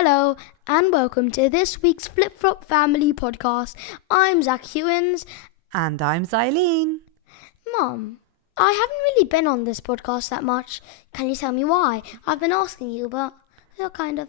Hello and welcome to this week's Flip Flop Family Podcast. I'm Zacharia. And I'm Zaileen. Mom, I haven't really been on this podcast that much. Can you tell me why? I've been asking you, but you're kind of...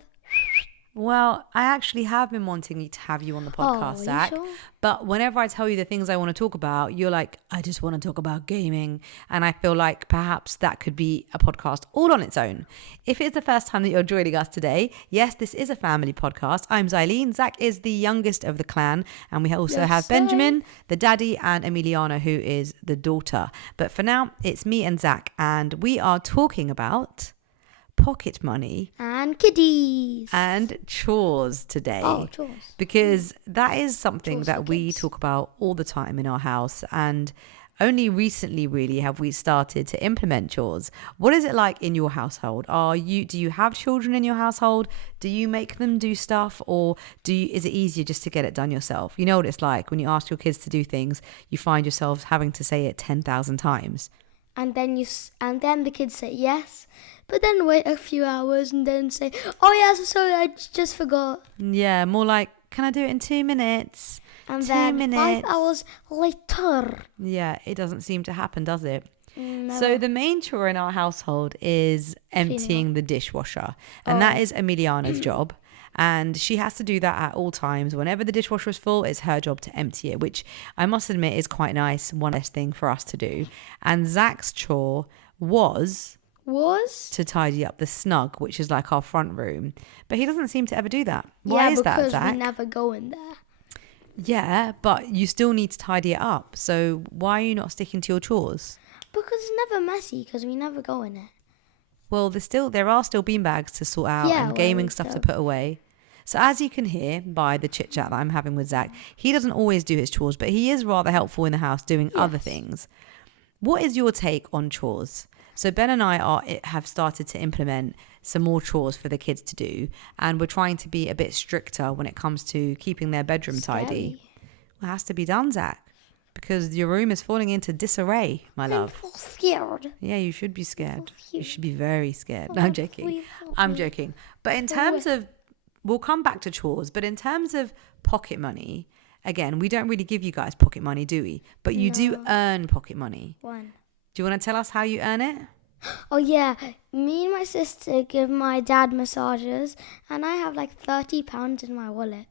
Well, I actually have been wanting to have you on the podcast, Zach. Sure? But whenever I tell you the things I want to talk about, you're like, I just want to talk about gaming. And I feel like perhaps that could be a podcast all on its own. If it's the first time that you're joining us today, yes, this is a family podcast. I'm Zaileen. Zach is the youngest of the clan. And we also have Benjamin, the daddy, and Emiliana, who is the daughter. But for now, it's me and Zach. And we are talking about pocket money and kiddies and chores today. Chores. Because that is something Chores that we talk about all the time in our house, and only recently really have we started to implement chores. What is it like in your household? Do you have children in your household? Do you make them do stuff, or is it easier just to get it done yourself? You know what it's like when you ask your kids to do things, you find yourselves having to say it 10,000 times. And then the kids say yes, but then wait a few hours and then say, oh yes, sorry, I just forgot. Yeah, more like, can I do it in 2 minutes? And 2 then minutes. 5 hours later. Yeah, it doesn't seem to happen, does it? No. So the main chore in our household is emptying the dishwasher. And that is Emiliana's job. And she has to do that at all times. Whenever the dishwasher is full, it's her job to empty it, which I must admit is quite nice. One less thing for us to do. And Zach's chore was to tidy up the snug, which is like our front room. But he doesn't seem to ever do that. Why is that, Zach? Because we never go in there. Yeah, but you still need to tidy it up. So why are you not sticking to your chores? Because it's never messy, because we never go in it. Well, there are still beanbags to sort out and gaming stuff to put away. So as you can hear by the chit chat that I'm having with Zach, he doesn't always do his chores, but he is rather helpful in the house doing other things. What is your take on chores? So Ben and I have started to implement some more chores for the kids to do, and we're trying to be a bit stricter when it comes to keeping their bedroom tidy. Well, it has to be done, Zach, because your room is falling into disarray, my love. I'm scared. Yeah, you should be scared. You should be very scared. No, I'm joking. I'm joking. But in terms of, we'll come back to chores, but in terms of pocket money, again, we don't really give you guys pocket money, do we? But you do earn pocket money. Do you want to tell us how you earn it? Oh yeah, me and my sister give my dad massages, and I have like £30 in my wallet.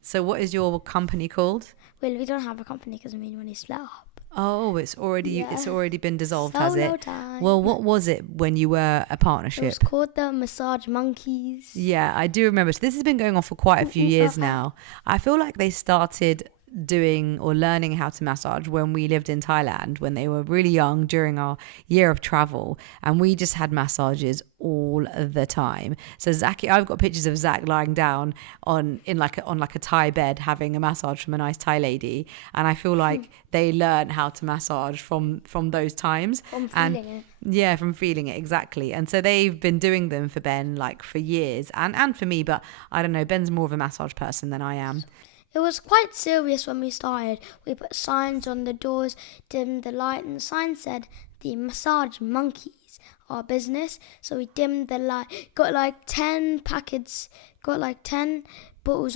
So what is your company called? Well, we don't have a company because we only split up. Oh, it's already been dissolved, has Solo it? time. Well, what was it when you were a partnership? It was called the Massage Monkeys. Yeah, I do remember. So this has been going on for quite a few years now. I feel like they started doing or learning how to massage when we lived in Thailand, when they were really young during our year of travel, and we just had massages all the time. So I've got pictures of Zach lying down on like a Thai bed having a massage from a nice Thai lady, and I feel like they learn how to massage from those times. From feeling it. Yeah, from feeling it, exactly. And so they've been doing them for Ben like for years, and for me, but I don't know, Ben's more of a massage person than I am. It was quite serious when we started. We put signs on the doors, dimmed the light, and the sign said, the Massage Monkeys are business. So we dimmed the light, got like 10 bottles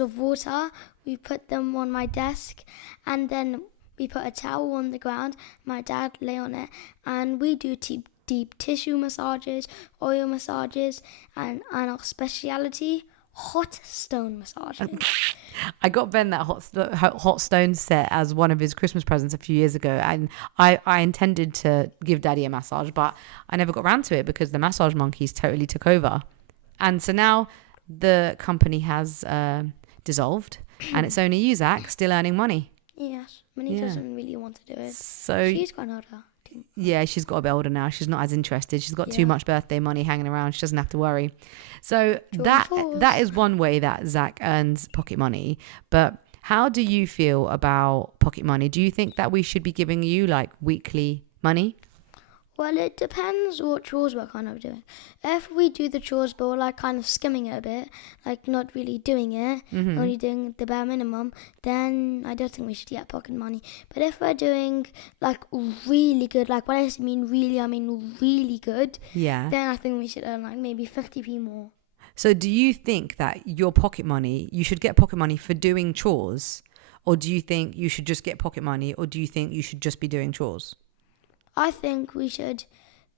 of water. We put them on my desk, and then we put a towel on the ground. My dad lay on it, and we do deep tissue massages, oil massages, and our speciality, hot stone massages. I got Ben that hot stone set as one of his Christmas presents a few years ago, and I intended to give Daddy a massage, but I never got around to it because the massage monkeys totally took over. And so now the company has dissolved, and it's only you, Zach, still earning money. Yes, Minnie doesn't really want to do it. So she's gone older. Yeah, she's got a bit older now. She's not as interested. She's got too much birthday money hanging around. She doesn't have to worry. So that is one way that Zach earns pocket money. But how do you feel about pocket money? Do you think that we should be giving you like weekly money? Well, it depends what chores we're kind of doing. If we do the chores but we're like kind of skimming it a bit, like not really doing it, only doing the bare minimum, then I don't think we should get pocket money. But if we're doing like really good, like when I mean really good, then I think we should earn like maybe 50p more. So do you think that you should get pocket money for doing chores? Or do you think you should just get pocket money? Or do you think you should just be doing chores? I think we should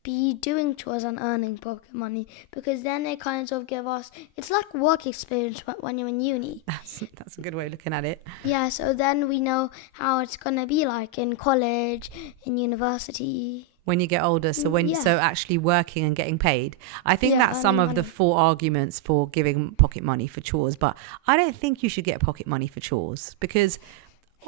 be doing chores and earning pocket money, because then they kind of give us, it's like work experience when you're in uni. That's a good way of looking at it. Yeah, so then we know how it's going to be like in college, in university. When you get older, so actually working and getting paid. I think that's some of the 4 arguments for giving pocket money for chores, but I don't think you should get pocket money for chores, because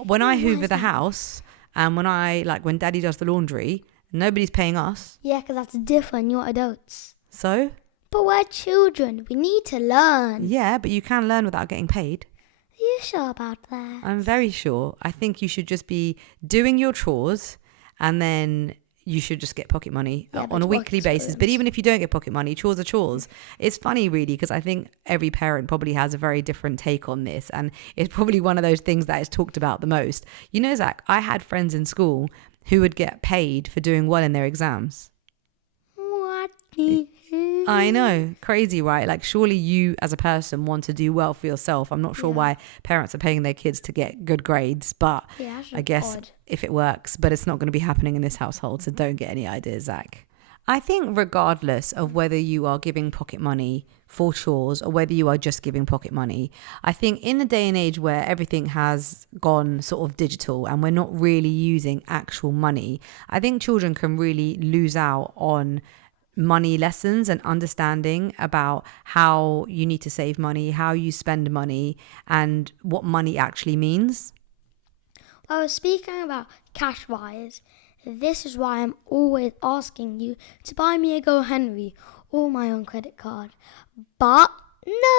when I hoover the house and when Daddy does the laundry, nobody's paying us. Yeah, because that's different. You're adults. So? But we're children. We need to learn. Yeah, but you can learn without getting paid. Are you sure about that? I'm very sure. I think you should just be doing your chores, and then you should just get pocket money on a weekly basis. But even if you don't get pocket money, chores are chores. It's funny, really, because I think every parent probably has a very different take on this. And it's probably one of those things that is talked about the most. You know, Zach, I had friends in school who would get paid for doing well in their exams. What? I know. Crazy, right? Like, surely you as a person want to do well for yourself. I'm not sure why parents are paying their kids to get good grades, but I guess if it works, but it's not going to be happening in this household. So don't get any ideas, Zach. I think regardless of whether you are giving pocket money for chores or whether you are just giving pocket money, I think in the day and age where everything has gone sort of digital and we're not really using actual money, I think children can really lose out on money lessons and understanding about how you need to save money, how you spend money, and what money actually means. Well, speaking about cash wires, this is why I'm always asking you to buy me a Go Henry or my own credit card. But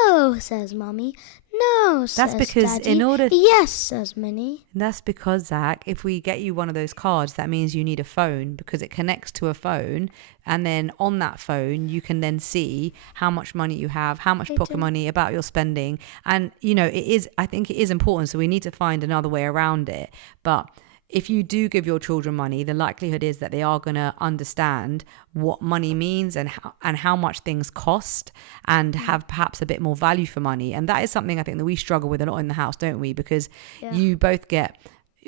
no, says Mummy. No, says That's because Daddy. Yes, says Minnie. That's because, Zach, if we get you one of those cards, that means you need a phone, because it connects to a phone. And then on that phone, you can then see how much money you have, how much pocket money, about your spending. And, I think it is important. So we need to find another way around it. But if you do give your children money, the likelihood is that they are going to understand what money means and how much things cost, and have perhaps a bit more value for money. And that is something I think that we struggle with a lot in the house, don't we? Because you both get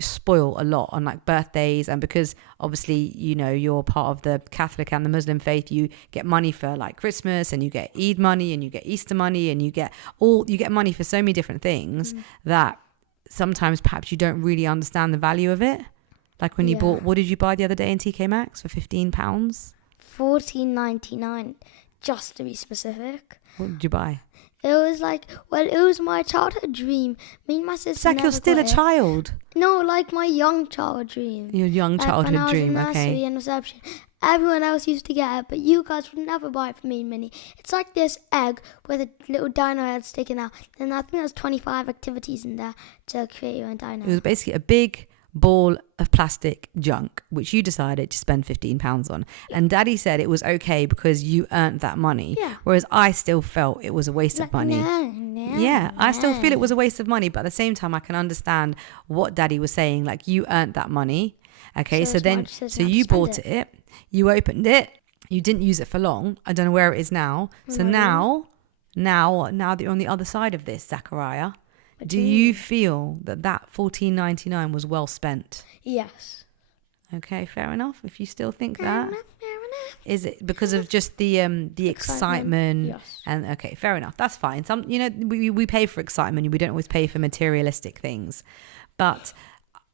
spoiled a lot on like birthdays, and because obviously you're part of the Catholic and the Muslim faith, you get money for like Christmas, and you get Eid money, and you get Easter money, and you get money for so many different things that sometimes perhaps you don't really understand the value of it. Like when you bought, what did you buy the other day in TK Maxx for £15? $14.99, just to be specific. What did you buy? It was my childhood dream. Me and my sister. Zach, you're still a child. No, like my young child dream. Your young childhood dream, when I was in nursery and reception. Everyone else used to get it, but you guys would never buy it for me and Minnie. It's like this egg with a little dino head sticking out. And I think there's 25 activities in there to create your own dino. It was basically a big ball of plastic junk, which you decided to spend £15 on. And Daddy said it was okay because you earned that money. Yeah. Whereas I still felt it was a waste of money. I still feel it was a waste of money. But at the same time, I can understand what Daddy was saying. Like, you earned that money. Okay, so you bought it. You opened it. You didn't use it for long. I don't know where it is now. So now that you're on the other side of this, Zacharia, do you feel that $14.99 was well spent? Yes. Okay, fair enough. If you still think Fair that, enough. is it because of just the excitement? Yes. And okay, fair enough. That's fine. Some we pay for excitement. We don't always pay for materialistic things, but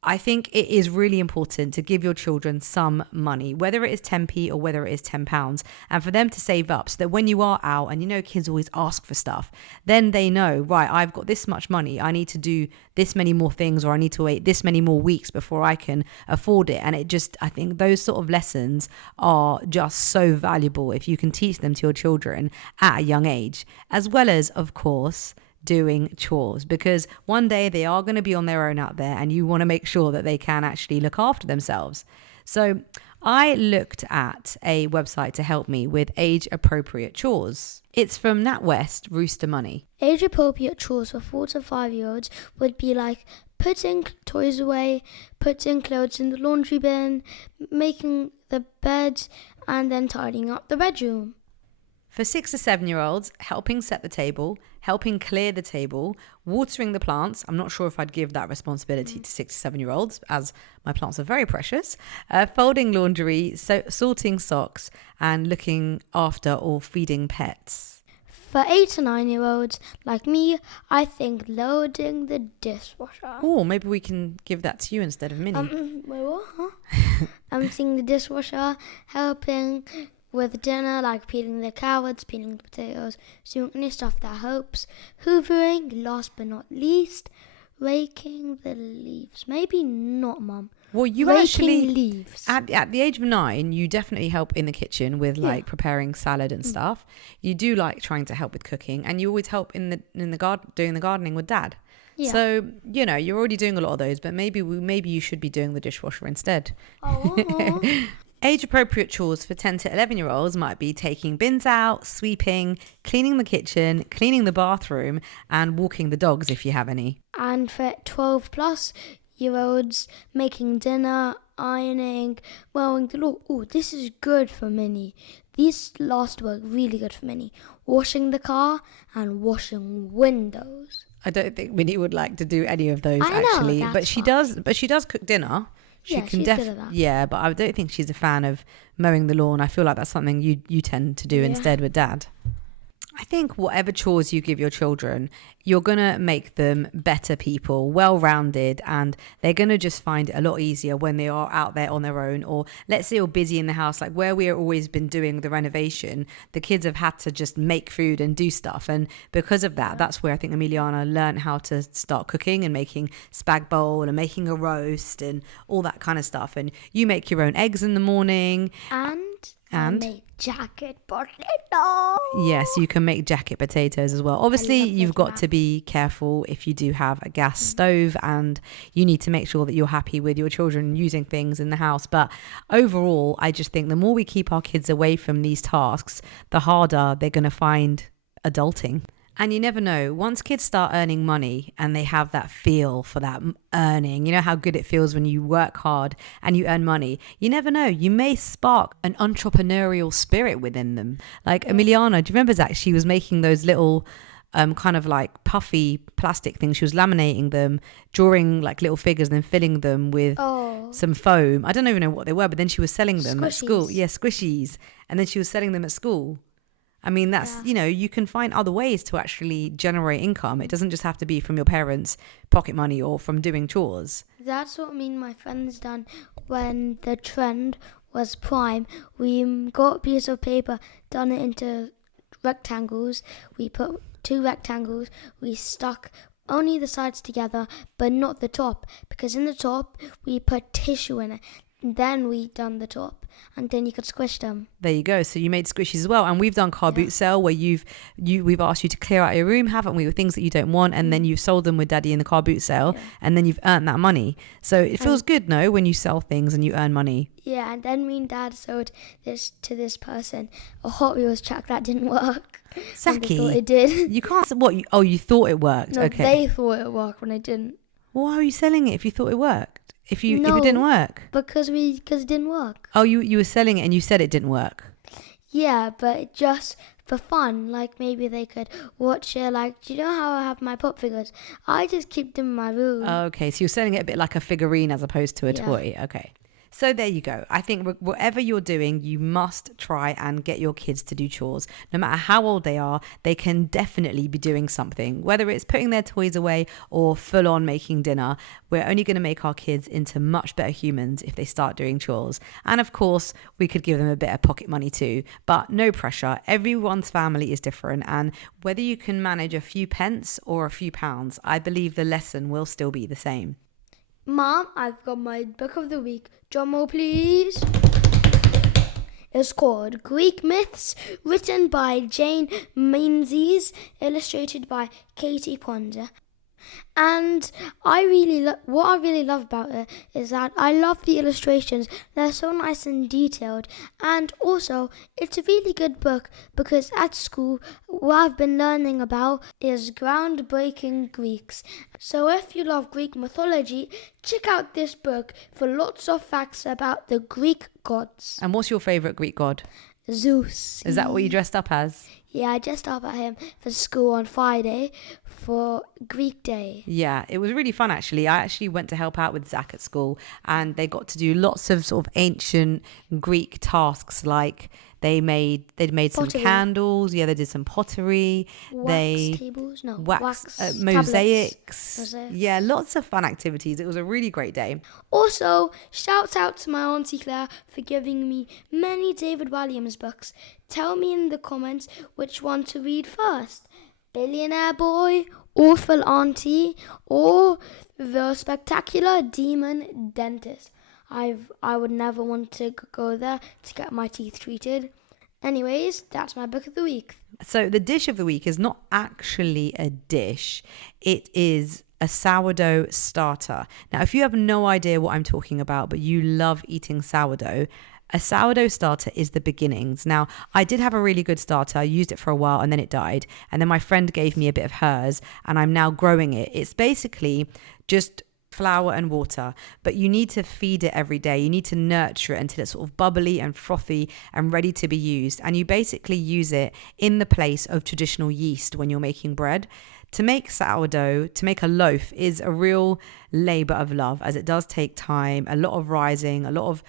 I think it is really important to give your children some money, whether it is 10p or whether it is £10, and for them to save up so that when you are out, and kids always ask for stuff, then they know, right, I've got this much money, I need to do this many more things, or I need to wait this many more weeks before I can afford it. And I think those sort of lessons are just so valuable if you can teach them to your children at a young age, as well as, of course, doing chores, because one day they are going to be on their own out there, and you want to make sure that they can actually look after themselves. So I looked at a website to help me with age appropriate chores. It's from NatWest Rooster Money. Age appropriate chores for 4 to 5 year olds would be like putting toys away, putting clothes in the laundry bin, making the bed, and then tidying up the bedroom. For 6 to 7-year-olds, helping set the table, helping clear the table, watering the plants. I'm not sure if I'd give that responsibility to 6 to 7-year-olds, as my plants are very precious. Folding laundry, sorting socks, and looking after or feeding pets. For 8 to 9-year-olds like me, I think loading the dishwasher. Oh, maybe we can give that to you instead of Minnie. Wait, what? Huh? Emptying the dishwasher, helping with dinner, like peeling the carrots, peeling the potatoes, doing any stuff that helps. Hoovering, last but not least, raking the leaves. Maybe not, Mum. Well, you raking actually leaves. At the age of 9, you definitely help in the kitchen with like preparing salad and stuff. You do like trying to help with cooking, and you always help in the garden, doing the gardening with Dad. Yeah. So you're already doing a lot of those, but maybe you should be doing the dishwasher instead. Oh. Age-appropriate chores for 10 to 11-year-olds might be taking bins out, sweeping, cleaning the kitchen, cleaning the bathroom, and walking the dogs if you have any. And for 12-plus-year-olds, making dinner, ironing, mowing the lawn. Oh, this is good for Minnie. These last were really good for Minnie. Washing the car and washing windows. I don't think Minnie would like to do any of those actually, but she does cook dinner. She's good at that. Yeah, but I don't think she's a fan of mowing the lawn. I feel like that's something you tend to do instead with Dad. I think whatever chores you give your children, you're going to make them better people, well-rounded, and they're going to just find it a lot easier when they are out there on their own. Or let's say you're busy in the house, like where we've always been doing the renovation, the kids have had to just make food and do stuff. And because of that, that's where I think Emiliana learned how to start cooking and making spag bowl and making a roast and all that kind of stuff. And you make your own eggs in the morning. And I make jacket potatoes. Yes, you can make jacket potatoes as well. Obviously, you've got to be careful if you do have a gas stove, and you need to make sure that you're happy with your children using things in the house. But overall, I just think the more we keep our kids away from these tasks, the harder they're going to find adulting. And you never know, once kids start earning money and they have that feel for that earning, you know how good it feels when you work hard and you earn money. You never know, you may spark an entrepreneurial spirit within them. Like Emiliana, do you remember, Zach? She was making those little kind of like puffy plastic things. She was laminating them, drawing like little figures and then filling them with some foam. I don't even know what they were, but then she was selling them at school. Yeah, squishies. And then she was selling them at school. I mean, that's, you can find other ways to actually generate income. It doesn't just have to be from your parents' pocket money or from doing chores. That's what me and my friends done when the trend was prime. We got a piece of paper, done it into rectangles. We put 2 rectangles. We stuck only the sides together, but not the top. Because in the top, we put tissue in it. Then we done the top, and then you could squish them. There you go. So you made squishies as well. And we've done car boot sale where we've asked you to clear out your room, haven't we, with things that you don't want, and then you've sold them with Daddy in the car boot sale, and then you've earned that money. So it feels good, no, when you sell things and you earn money. Yeah, and then me and Dad sold this to this person, a Hot Wheels track that didn't work. Zaki, thought it did. You can't. You thought it worked? No, okay. They thought it worked when it didn't. Well, why are you selling it if you thought it worked? If it didn't work? Because it didn't work. Oh, you were selling it and you said it didn't work? Yeah, but just for fun. Like maybe they could watch it. Like, do you know how I have my pop figures? I just keep them in my room. Okay, so you're selling it a bit like a figurine as opposed to a toy. Okay. So there you go. I think whatever you're doing, you must try and get your kids to do chores. No matter how old they are, they can definitely be doing something. Whether it's putting their toys away or full on making dinner, we're only going to make our kids into much better humans if they start doing chores. And of course, we could give them a bit of pocket money too. But no pressure. Everyone's family is different. And whether you can manage a few pence or a few pounds, I believe the lesson will still be the same. Mom, I've got my book of the week. Drum roll, please. It's called Greek Myths, written by Jane Menzies, illustrated by Katie Ponder. And what I really love about it is that I love the illustrations. They're so nice and detailed. And also, it's a really good book because at school, what I've been learning about is groundbreaking Greeks. So if you love Greek mythology, check out this book for lots of facts about the Greek gods. And what's your favourite Greek god? Zeus. Is that what you dressed up as? Yeah, I dressed up at him for school on Friday for Greek Day. Yeah, it was really fun actually. I actually went to help out with Zach at school, and they got to do lots of sort of ancient Greek tasks, like they'd made some candles. Yeah, they did some pottery. Wax mosaics. Yeah, lots of fun activities. It was a really great day. Also, shouts out to my Auntie Claire for giving me many David Walliams books. Tell me in the comments which one to read first. Billionaire Boy, Awful Auntie, or The Spectacular Demon Dentist. I would never want to go there to get my teeth treated. Anyways, that's my book of the week. So the dish of the week is not actually a dish. It is a sourdough starter. Now, if you have no idea what I'm talking about, but you love eating sourdough, a sourdough starter is the beginnings. Now, I did have a really good starter. I used it for a while and then it died. And then my friend gave me a bit of hers and I'm now growing it. It's basically just flour and water, but you need to feed it every day. You need to nurture it until it's sort of bubbly and frothy and ready to be used. And you basically use it in the place of traditional yeast when you're making bread. To make sourdough, to make a loaf, is a real labor of love, as it does take time, a lot of rising, a lot of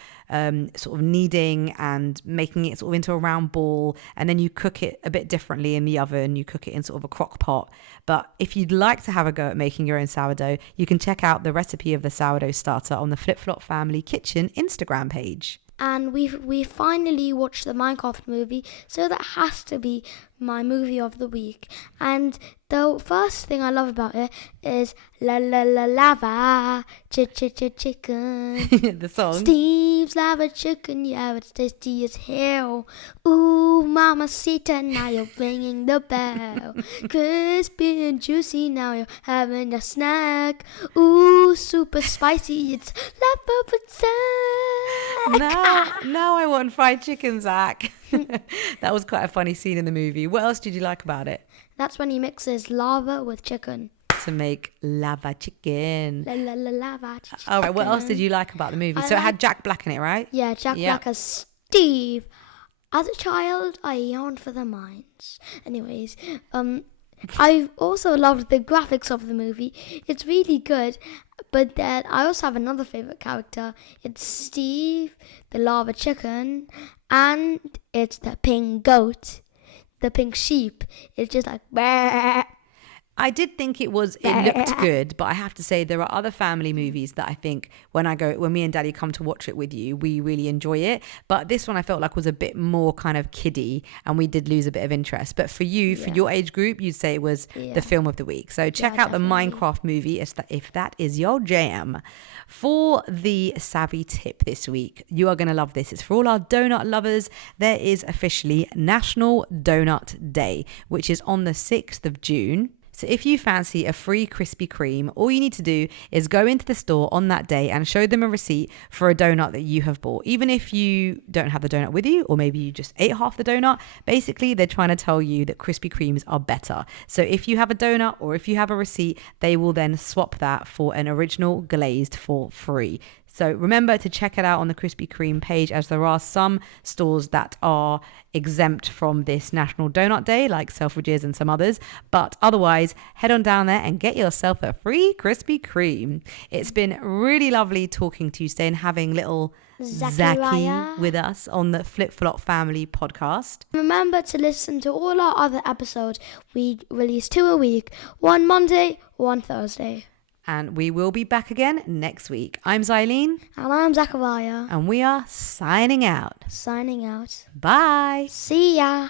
sort of kneading and making it sort of into a round ball. And then you cook it a bit differently in the oven. You cook it in sort of a crock pot. But if you'd like to have a go at making your own sourdough, you can check out the recipe of the sourdough starter on the Flip Flop Family Kitchen Instagram page. And we finally watched the Minecraft movie, so that has to be my movie of the week. And the first thing I love about it is la la la lava chicken. The song. Steve's lava chicken, yeah, it's tasty as hell. Ooh, mamacita, now you're ringing the bell. Crispy and juicy, now you're having a snack. Ooh, super spicy, it's lava with Zach. Now I want fried chicken, Zach. That was quite a funny scene in the movie. What else did you like about it? That's when he mixes lava with chicken to make lava chicken. Lava chicken. All right, what else did you like about the movie? So it had Jack Black in it, right? Yeah, Jack Black as Steve. As a child, I yearned for the mines. Anyways, I also loved the graphics of the movie. It's really good. But then I also have another favorite character. It's Steve, the lava chicken, and it's the pink goat, the pink sheep. It's just like, bah. I did think it looked good, but I have to say there are other family movies that I think when me and Daddy come to watch it with you, we really enjoy it. But this one I felt like was a bit more kind of kiddie, and we did lose a bit of interest. But for you, for your age group, you'd say it was the film of the week. So check out definitely. The Minecraft movie if that is your jam. For the savvy tip this week, you are going to love this. It's for all our donut lovers. There is officially National Donut Day, which is on the 6th of June. So if you fancy a free Krispy Kreme, all you need to do is go into the store on that day and show them a receipt for a donut that you have bought. Even if you don't have the donut with you, or maybe you just ate half the donut, basically they're trying to tell you that Krispy Kremes are better. So if you have a donut or if you have a receipt, they will then swap that for an original glazed for free. So remember to check it out on the Krispy Kreme page, as there are some stores that are exempt from this National Donut Day, like Selfridges and some others. But otherwise, head on down there and get yourself a free Krispy Kreme. It's been really lovely talking to you today and having little Zacharia with us on the Flip Flop Family podcast. Remember to listen to all our other episodes. We release 2 a week, one Monday, one Thursday. And we will be back again next week. I'm Zaileen. And I'm Zacharia. And we are signing out. Signing out. Bye. See ya.